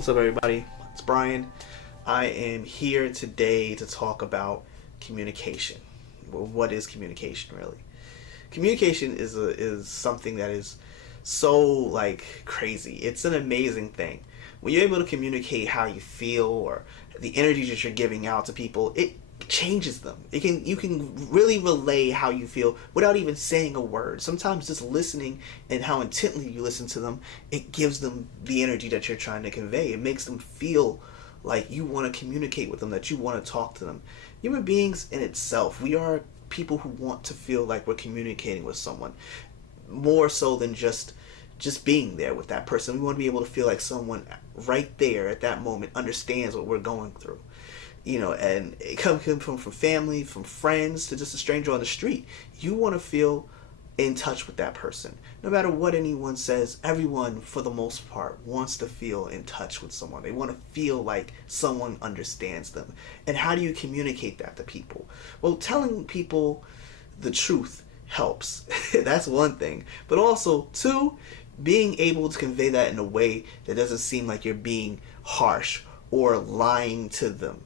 What's up, everybody? It's Brian. I am here today to talk about communication. Well, what is communication really? Communication is something that is so crazy. It's an amazing thing. When you're able to communicate how you feel or the energy that you're giving out to people, it changes them. You can really relay how you feel without even saying a word. Sometimes just listening and how intently you listen to them, it gives them the energy that you're trying to convey. It makes them feel like you want to communicate with them, that you want to talk to them. Human beings in itself, we are people who want to feel like we're communicating with someone more so than just being there with that person. We want to be able to feel like someone right there at that moment understands what we're going through. And it comes from family, from friends, to just a stranger on the street. You want to feel in touch with that person. No matter what anyone says, everyone, for the most part, wants to feel in touch with someone. They want to feel like someone understands them. And how do you communicate that to people? Well, telling people the truth helps. That's one thing. But also, two, being able to convey that in a way that doesn't seem like you're being harsh or lying to them.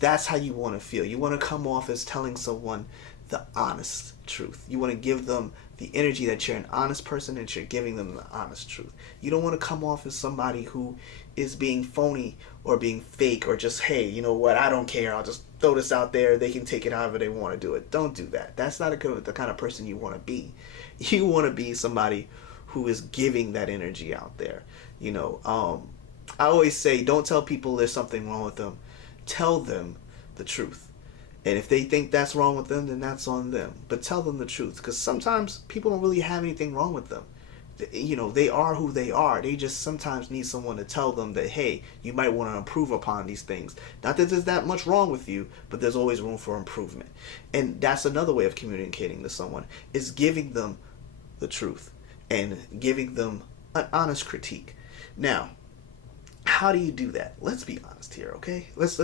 That's how you want to feel. You want to come off as telling someone the honest truth. You want to give them the energy that you're an honest person and you're giving them the honest truth. You don't want to come off as somebody who is being phony or being fake or just, hey, you know what, I don't care. I'll just throw this out there. They can take it however they want to do it. Don't do that. That's not the kind of person you want to be. You want to be somebody who is giving that energy out there. I always say, don't tell people there's something wrong with them. Tell them the truth. And if they think that's wrong with them, then that's on them. But tell them the truth, because sometimes people don't really have anything wrong with them. They are who they are. They just sometimes need someone to tell them that, hey, you might want to improve upon these things. Not that there's that much wrong with you, but there's always room for improvement. And that's another way of communicating to someone, is giving them the truth and giving them an honest critique. Now, how do you do that? Let's be honest here, okay? Let's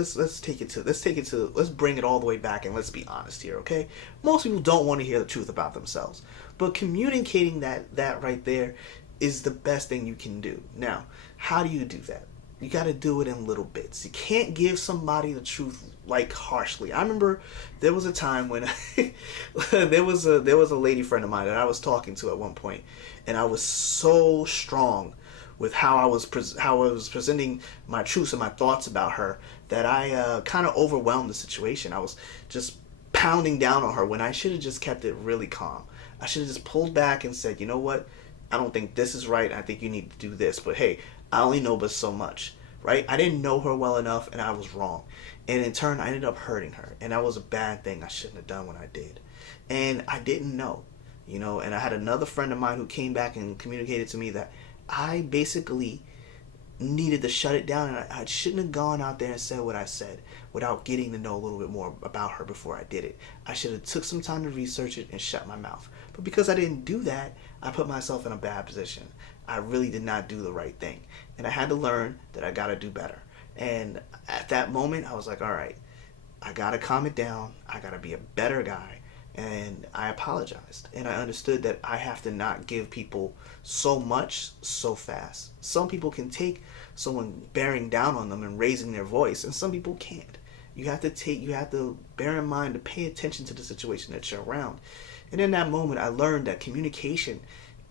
bring it all the way back and let's be honest here, okay? Most people don't want to hear the truth about themselves, but communicating that right there is the best thing you can do. Now, how do you do that? You got to do it in little bits. You can't give somebody the truth harshly. I remember there was a time when there was a lady friend of mine that I was talking to at one point, and I was so strong with how I was presenting my truths and my thoughts about her that I kind of overwhelmed the situation. I was just pounding down on her when I should have just kept it really calm. I should have just pulled back and said, you know what? I don't think this is right. I think you need to do this. But hey, I only know but so much, right? I didn't know her well enough, and I was wrong. And in turn, I ended up hurting her. And that was a bad thing I shouldn't have done when I did. And I didn't know, and I had another friend of mine who came back and communicated to me that I basically needed to shut it down, and I shouldn't have gone out there and said what I said without getting to know a little bit more about her before I did it. I should have took some time to research it and shut my mouth. But because I didn't do that, I put myself in a bad position. I really did not do the right thing, and I had to learn that I got to do better. And at that moment, I was like, all right, I got to calm it down. I got to be a better guy. And I apologized, and I understood that I have to not give people so much so fast. Some people can take someone bearing down on them and raising their voice, and some people can't. You have to bear in mind to pay attention to the situation that you're around. And in that moment, I learned that communication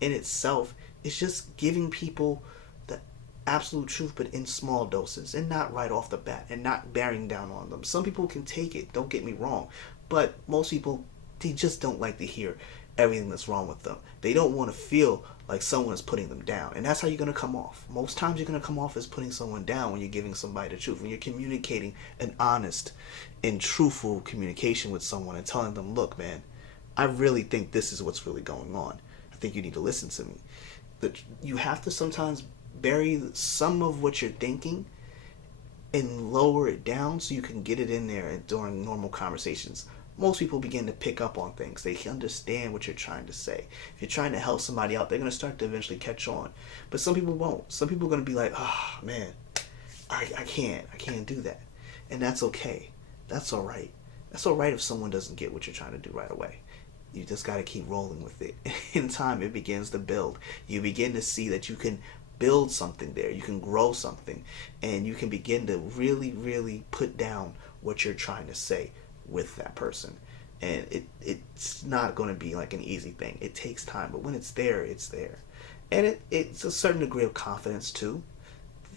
in itself is just giving people the absolute truth, but in small doses, and not right off the bat, and not bearing down on them. Some people can take it, don't get me wrong, but most people, they just don't like to hear everything that's wrong with them. They don't want to feel like someone is putting them down. And that's how you're going to come off. Most times you're going to come off as putting someone down when you're giving somebody the truth. When you're communicating an honest and truthful communication with someone and telling them, look, man, I really think this is what's really going on. I think you need to listen to me. You have to sometimes bury some of what you're thinking and lower it down so you can get it in there during normal conversations. Most people begin to pick up on things. They understand what you're trying to say. If you're trying to help somebody out, they're going to start to eventually catch on. But some people won't. Some people are going to be like, oh, man, I can't do that. And that's okay. That's all right. That's all right if someone doesn't get what you're trying to do right away. You just got to keep rolling with it. In time, it begins to build. You begin to see that you can build something there. You can grow something, and you can begin to really, really put down what you're trying to say with that person. And it's not going to be like an easy thing. It takes time, but when it's there, it's there. And it's a certain degree of confidence too,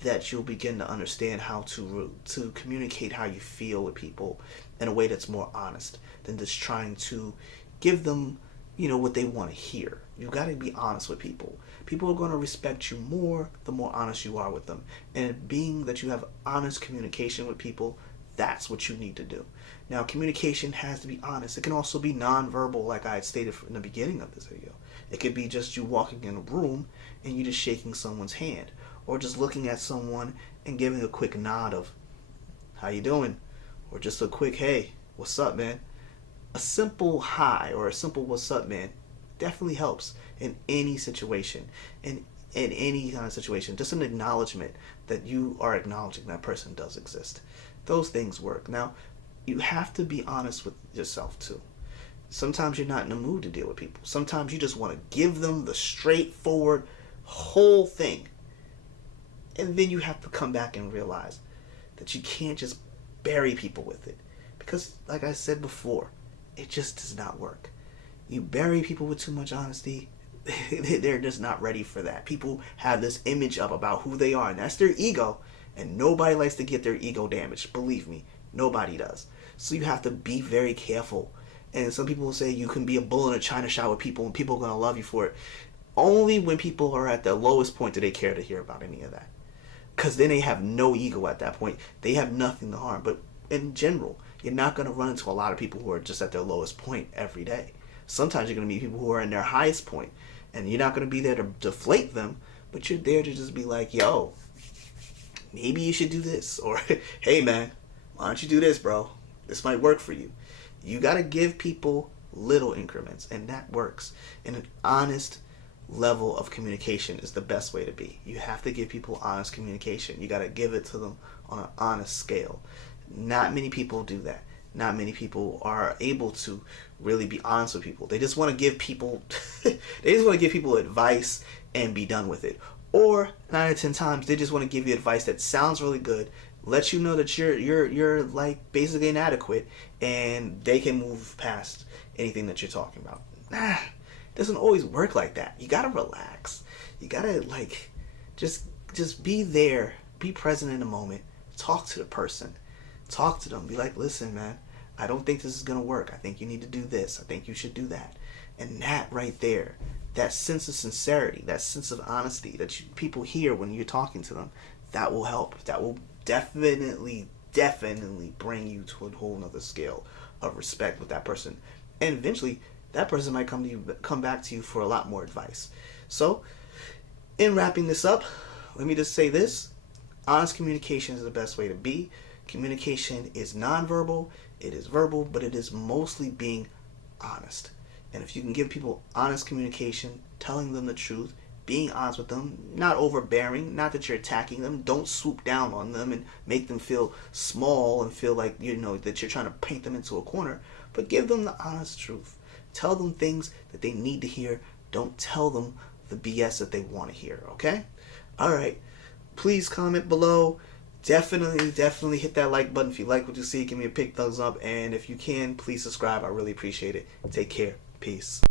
that you'll begin to understand how to communicate how you feel with people in a way that's more honest than just trying to give them, what they want to hear. You got to be honest with people. People are going to respect you more the more honest you are with them. And being that you have honest communication with people, that's what you need to do. Now, communication has to be honest. It can also be nonverbal, like I had stated in the beginning of this video. It could be just you walking in a room and you just shaking someone's hand, or just looking at someone and giving a quick nod of, how you doing? Or just a quick, hey, what's up, man? A simple hi or a simple what's up, man, definitely helps in any situation. In any kind of situation, just an acknowledgement that you are acknowledging that person does exist. Those things work. Now, you have to be honest with yourself too. Sometimes you're not in the mood to deal with people. Sometimes you just want to give them the straightforward whole thing. And then you have to come back and realize that you can't just bury people with it. Because, like I said before, it just does not work. You bury people with too much honesty, they're just not ready for that. People have this image up about who they are, and that's their ego. And nobody likes to get their ego damaged. Believe me, nobody does. So you have to be very careful. And some people will say you can be a bull in a china shop with people and people are going to love you for it. Only when people are at their lowest point do they care to hear about any of that. Because then they have no ego at that point. They have nothing to harm. But in general, you're not going to run into a lot of people who are just at their lowest point every day. Sometimes you're going to meet people who are in their highest point. And you're not going to be there to deflate them. But you're there to just be like, yo, maybe you should do this. Or, hey, man, why don't you do this, bro? This might work for you. You got to give people little increments. And that works. And an honest level of communication is the best way to be. You have to give people honest communication. You got to give it to them on an honest scale. Not many people do that. Not many people are able to really be honest with people. They just want to give people advice and be done with it. Or 9 out of 10 times they just want to give you advice that sounds really good, let you know that you're like basically inadequate, and they can move past anything that you're talking about. It doesn't always work like that. You gotta relax. You gotta just be there, be present in the moment, talk to the person. Talk to them. Be like, listen, man, I don't think this is going to work. I think you need to do this. I think you should do that. And that right there, that sense of sincerity, that sense of honesty that people hear when you're talking to them, that will help. That will definitely bring you to a whole nother scale of respect with that person. And eventually, that person might come back to you for a lot more advice. So, in wrapping this up, let me just say this. Honest communication is the best way to be. Communication is nonverbal, it is verbal, but it is mostly being honest. And if you can give people honest communication, telling them the truth, being honest with them, not overbearing, not that you're attacking them, don't swoop down on them and make them feel small and feel like, that you're trying to paint them into a corner, but give them the honest truth. Tell them things that they need to hear. Don't tell them the BS that they want to hear, okay? All right. Please comment below. Definitely hit that like button if you like what you see. Give me a big thumbs up. And if you can, please subscribe. I really appreciate it. Take care. Peace.